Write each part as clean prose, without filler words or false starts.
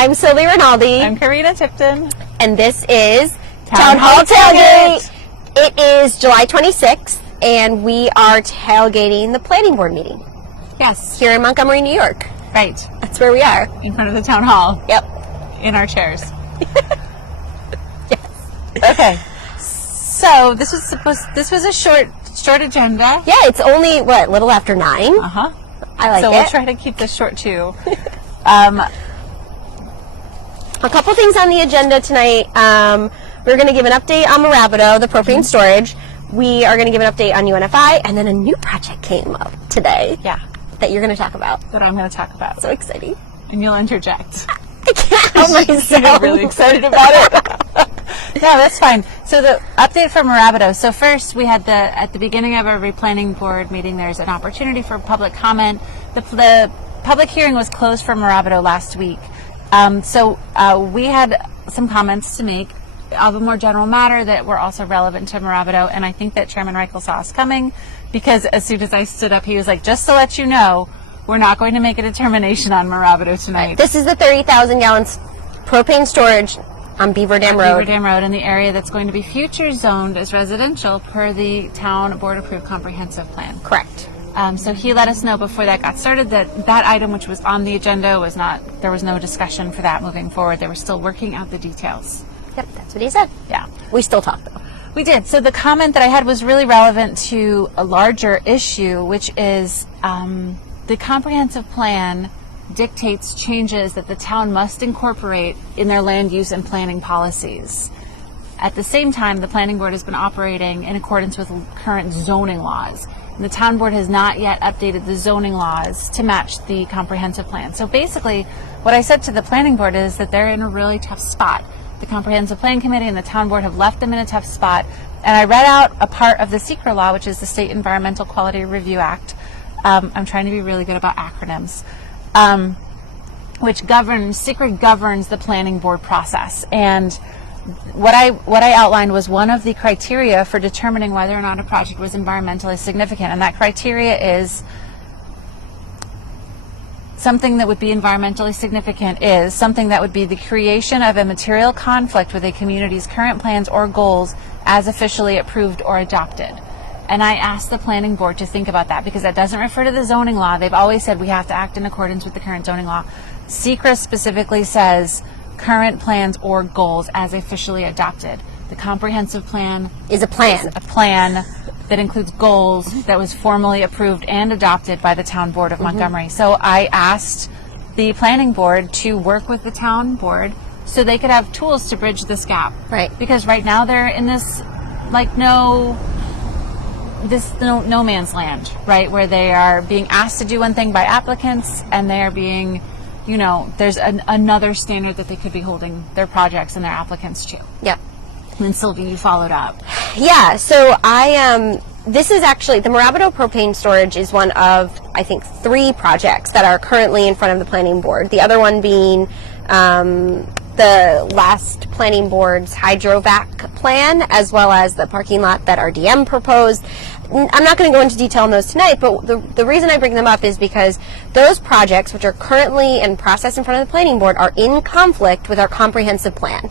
I'm Sylvie Rinaldi. I'm Karina Tipton. And this is Town Hall Tailgate. It is July 26th, and we are tailgating the planning board meeting. Yes. Here in Montgomery, New York. Right. That's where we are. In front of the town hall. Yep. In our chairs. Yes. Okay. So this was a short agenda. Yeah, it's only, what, a little after 9? Uh-huh. I like it. So we'll try to keep this short too. A couple things on the agenda tonight. We're going to give an update on Mirabito, the propane storage. We are going to give an update on UNFI, and then a new project came up today. Yeah. That you're going to talk about. That I'm going to talk about. So exciting. And you'll interject. I can't help myself. I'm really excited about it. Yeah, that's fine. So the update for Mirabito. So first, we had at the beginning of every planning board meeting, there's an opportunity for public comment. The public hearing was closed for Mirabito last week. So we had some comments to make of a more general matter that were also relevant to Mirabito, and I think that Chairman Reichel saw us coming, because as soon as I stood up, he was like, just to let you know, we're not going to make a determination on Mirabito tonight. This is the 30,000 gallons propane storage on Beaver Dam Road. Beaver Dam Road, in the area that's going to be future zoned as residential per the town board approved comprehensive plan. Correct. So he let us know before that got started that item, which was on the agenda, there was no discussion for that moving forward. They were still working out the details. Yep, that's what he said. Yeah. We still talk, though. We did. So the comment that I had was really relevant to a larger issue, which is the comprehensive plan dictates changes that the town must incorporate in their land use and planning policies. At the same time, the planning board has been operating in accordance with current zoning laws. And the town board has not yet updated the zoning laws to match the comprehensive plan. So basically, what I said to the planning board is that they're in a really tough spot. The Comprehensive Plan Committee and the town board have left them in a tough spot. And I read out a part of the SECRA law, which is the State Environmental Quality Review Act. I'm trying to be really good about acronyms. SECRA governs the planning board process. And what I outlined was one of the criteria for determining whether or not a project was environmentally significant. And that criteria is something that would be environmentally significant is something that would be the creation of a material conflict with a community's current plans or goals as officially approved or adopted. And I asked the planning board to think about that, because that doesn't refer to the zoning law. They've always said we have to act in accordance with the current zoning law. SECRA specifically says current plans or goals as officially adopted. The comprehensive plan is a plan. A plan that includes goals that was formally approved and adopted by the town board of Montgomery. So I asked the planning board to work with the town board so they could have tools to bridge this gap. Right. Because right now they're in this no man's land, right? Where they are being asked to do one thing by applicants, and they are being, there's another standard that they could be holding their projects and their applicants to. Yep. And Sylvie, you followed up. Yeah, so this is actually, the Mirabito propane storage is one of, I think, 3 projects that are currently in front of the planning board. The other one being the last planning board's hydrovac plan, as well as the parking lot that RDM proposed. I'm not going to go into detail on those tonight, but the reason I bring them up is because those projects, which are currently in process in front of the planning board, are in conflict with our comprehensive plan.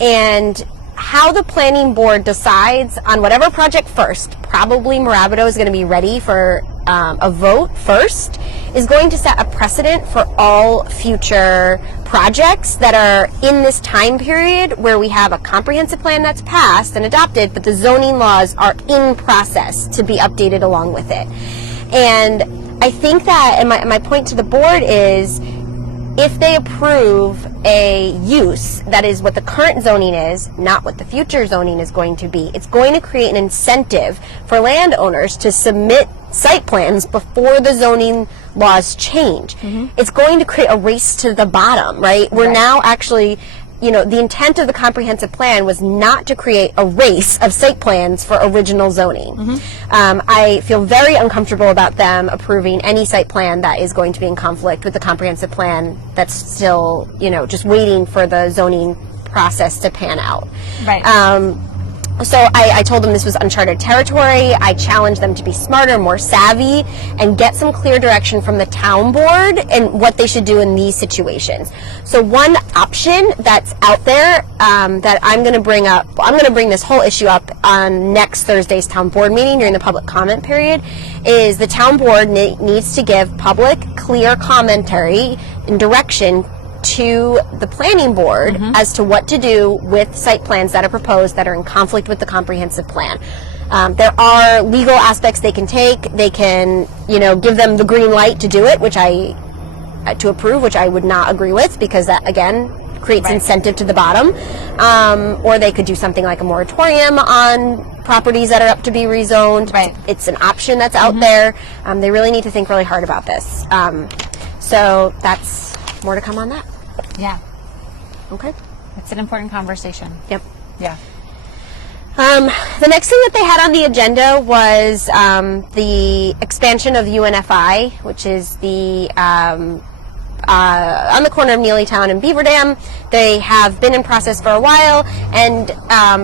And how the planning board decides on whatever project first, probably Mirabito is going to be ready for a vote first, is going to set a precedent for all future projects that are in this time period where we have a comprehensive plan that's passed and adopted, but the zoning laws are in process to be updated along with it. And I think that, and my point to the board is, if they approve a use that is what the current zoning is, not what the future zoning is going to be, it's going to create an incentive for landowners to submit site plans before the zoning laws change. It's going to create a race to the bottom, right? We're now actually, the intent of the comprehensive plan was not to create a race of site plans for original zoning. I feel very uncomfortable about them approving any site plan that is going to be in conflict with the comprehensive plan that's still, just waiting for the zoning process to pan out. Right. So I told them this was uncharted territory. I challenged them to be smarter, more savvy, and get some clear direction from the town board and what they should do in these situations. So one option that's out there that I'm going to bring up, I'm going to bring this whole issue up on next Thursday's town board meeting during the public comment period, is the town board needs to give public, clear commentary and direction to the planning board as to what to do with site plans that are proposed that are in conflict with the comprehensive plan. There are legal aspects they can take. They can, give them the green light to do it, to approve, which I would not agree with, because that, again, creates incentive to the bottom. Or they could do something like a moratorium on properties that are up to be rezoned. Right. It's an option that's out there. They really need to think really hard about this. So that's more to come on that. Yeah. Okay. It's an important conversation. Yep. Yeah. The next thing that they had on the agenda was the expansion of UNFI, which is the on the corner of Neelytown and Beaver Dam. They have been in process for a while and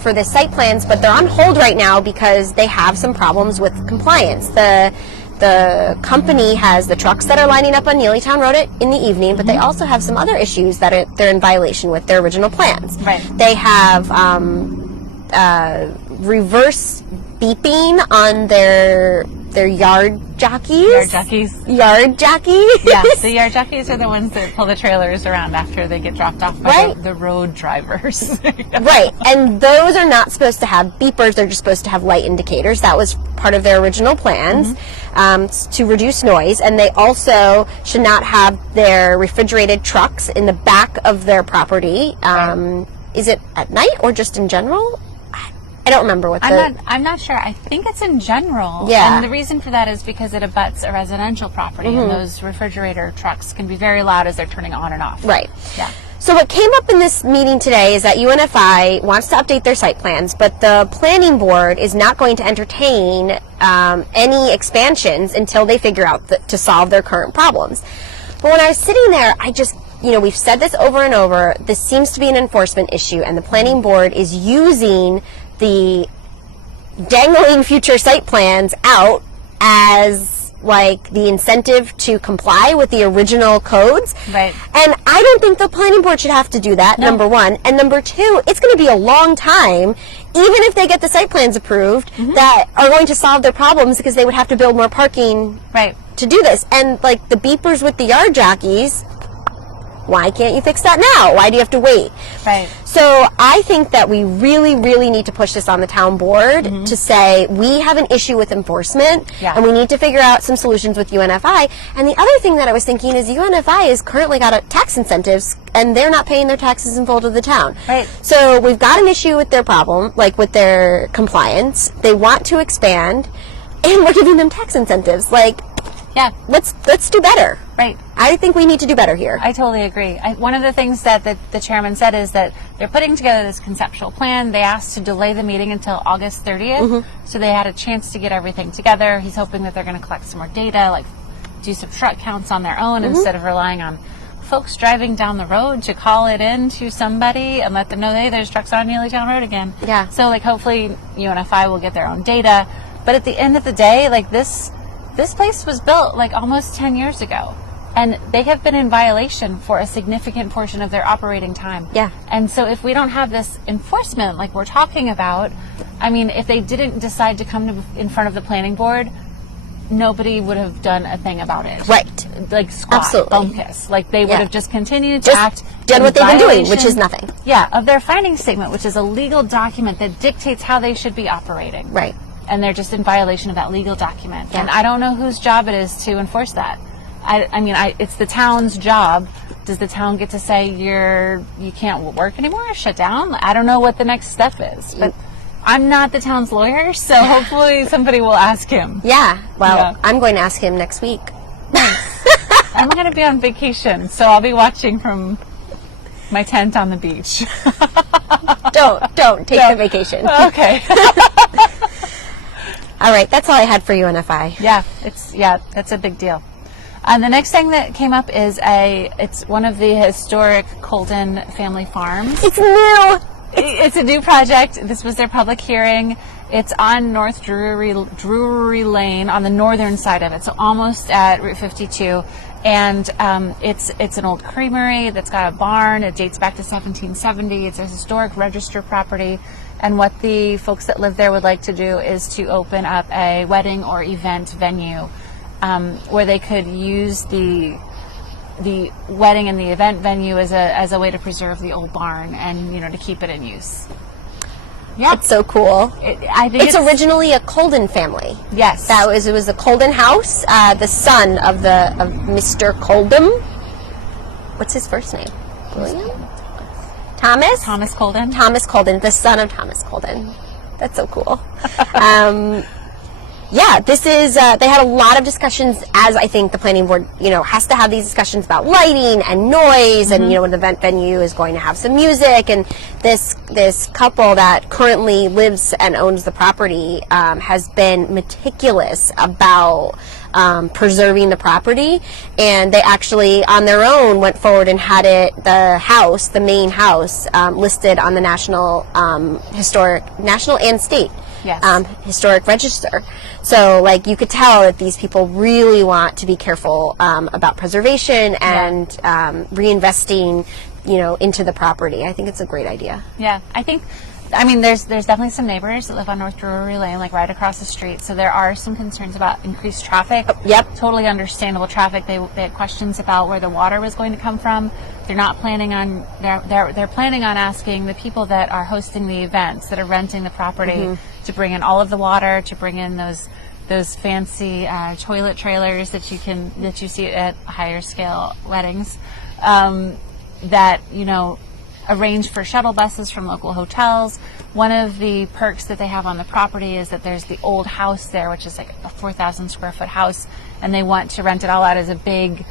for the site plans, but they're on hold right now because they have some problems with compliance. The company has the trucks that are lining up on Neelytown Road in the evening, but they also have some other issues that they're in violation with their original plans. Right. They have reverse beeping on their yard jockeys. Yard jockeys. Yard jockeys. Yeah, the yard jockeys are the ones that pull the trailers around after they get dropped off by the road drivers. Right, and those are not supposed to have beepers. They're just supposed to have light indicators. That was part of their original plans to reduce noise. And they also should not have their refrigerated trucks in the back of their property. Is it at night or just in general? I don't remember what I'm not sure. I think it's in general. Yeah. And the reason for that is because it abuts a residential property, and those refrigerator trucks can be very loud as they're turning on and off. Right. Yeah. So what came up in this meeting today is that UNFI wants to update their site plans, but the planning board is not going to entertain any expansions until they figure out to solve their current problems. But when I was sitting there, I just, we've said this over and over, this seems to be an enforcement issue, and the planning board is using the dangling future site plans out as like the incentive to comply with the original codes. Right. And I don't think the planning board should have to do that, number one. And number two, it's going to be a long time, even if they get the site plans approved, that are going to solve their problems because they would have to build more parking to do this. And like the beepers with the yard jockeys, why can't you fix that now? Why do you have to wait? Right. So I think that we really, really need to push this on the town board to say we have an issue with enforcement and we need to figure out some solutions with UNFI. And the other thing that I was thinking is UNFI has currently got tax incentives and they're not paying their taxes in full to the town. Right. So we've got an issue with their problem, like with their compliance. They want to expand and we're giving them tax incentives. Let's do better. Right. I think we need to do better here. I totally agree. One of the things that the chairman said is that they're putting together this conceptual plan. They asked to delay the meeting until August 30th, so they had a chance to get everything together. He's hoping that they're going to collect some more data, like do some truck counts on their own instead of relying on folks driving down the road to call it in to somebody and let them know, hey, there's trucks on Neelytown Road again. Yeah. So hopefully UNFI will get their own data. But at the end of the day, this place was built almost 10 years ago, and they have been in violation for a significant portion of their operating time. Yeah. And so if we don't have this enforcement like we're talking about, if they didn't decide to come in front of the planning board, nobody would have done a thing about it. Right. Squat, absolutely. bum kiss. They would have just continued to Just act. done what they've been doing, which is nothing. Yeah, of their finding statement, which is a legal document that dictates how they should be operating. Right. And they're just in violation of that legal document. Yeah. And I don't know whose job it is to enforce that. It's the town's job. Does the town get to say you can't work anymore or shut down? I don't know what the next step is. But I'm not the town's lawyer, so hopefully somebody will ask him. Yeah. Well, I'm going to ask him next week. I'm going to be on vacation, so I'll be watching from my tent on the beach. Don't take the vacation. Okay. All right, that's all I had for UNFI. Yeah, that's a big deal. The next thing that came up is it's one of the historic Colden family farms. It's new. It's a new project. This was their public hearing. It's on North Drury Lane on the northern side of it, so almost at Route 52. And it's an old creamery that's got a barn. It dates back to 1770. It's a historic register property. And what the folks that live there would like to do is to open up a wedding or event venue where they could use the wedding and the event venue as a way to preserve the old barn and, to keep it in use. Yeah. It's so cool. I think it's originally a Colden family. Yes. It was a Colden house, the son of Mr. Coldham. What's his first name? William? Thomas? Thomas Colden. Thomas Colden, the son of Thomas Colden. That's so cool. Yeah, this is, they had a lot of discussions, as I think the planning board, has to have these discussions about lighting and noise, and, an event venue is going to have some music, and this couple that currently lives and owns the property has been meticulous about preserving the property, and they actually, on their own, went forward and had the main house, listed on the national and state Yes. Historic register. So, you could tell that these people really want to be careful about preservation and reinvesting, into the property. I think it's a great idea. Yeah, there's definitely some neighbors that live on North Drury Lane, right across the street. So there are some concerns about increased traffic. Yep. Totally understandable traffic. They had questions about where the water was going to come from. They're not planning on. They're planning on asking the people that are hosting the events, that are renting the property, to bring in all of the water, to bring in those fancy toilet trailers that you see at higher scale weddings. That arrange for shuttle buses from local hotels. One of the perks that they have on the property is that there's the old house there, which is a 4,000 square foot house, and they want to rent it all out as a big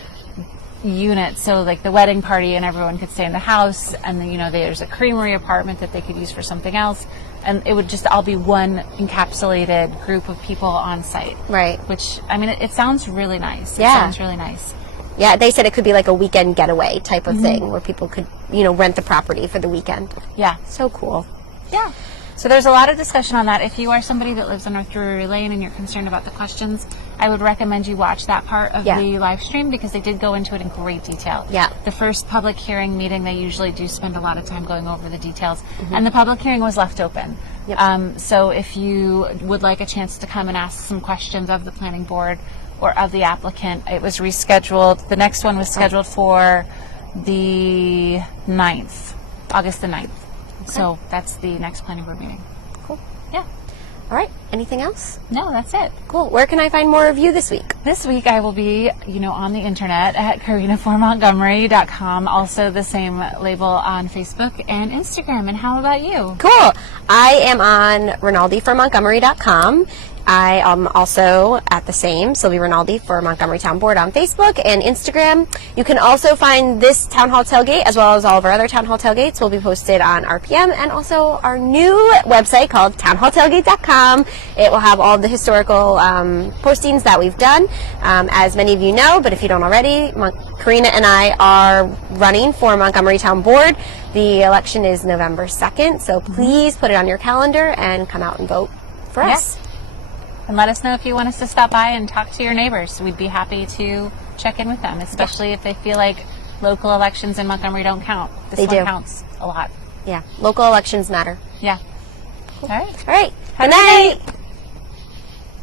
unit, so the wedding party and everyone could stay in the house, and then there's a creamery apartment that they could use for something else, and it would just all be one encapsulated group of people on site. Right. Which, it sounds really nice. Yeah. It sounds really nice. Yeah, they said it could be like a weekend getaway type of thing where people could, rent the property for the weekend. Yeah. So cool. Yeah. So there's a lot of discussion on that. If you are somebody that lives on North Drury Lane and you're concerned about the questions, I would recommend you watch that part of the live stream, because they did go into it in great detail. Yeah. The first public hearing meeting, they usually do spend a lot of time going over the details. And the public hearing was left open. Yep. So if you would like a chance to come and ask some questions of the planning board or of the applicant, it was rescheduled. The next one was scheduled for the 9th, August the 9th. Okay. So that's the next planning board meeting. Cool. Yeah. All right. Anything else? No, that's it. Cool. Where can I find more of you this week? This week I will be, on the internet at KarinaForMontgomery.com. Also the same label on Facebook and Instagram. And how about you? Cool. I am on RinaldiForMontgomery.com. I am also at the same, Sylvie Rinaldi for Montgomery Town Board on Facebook and Instagram. You can also find this Town Hall Tailgate, as well as all of our other Town Hall Tailgates, will be posted on RPM, and also our new website called townhalltailgate.com. It will have all of the historical postings that we've done. As many of you know, but if you don't already, Karina and I are running for Montgomery Town Board. The election is November 2nd, so please put it on your calendar and come out and vote for us. And let us know if you want us to stop by and talk to your neighbors. We'd be happy to check in with them, especially if they feel like local elections in Montgomery don't count. This one counts a lot. Yeah, local elections matter. Yeah. All right. All right. Good night.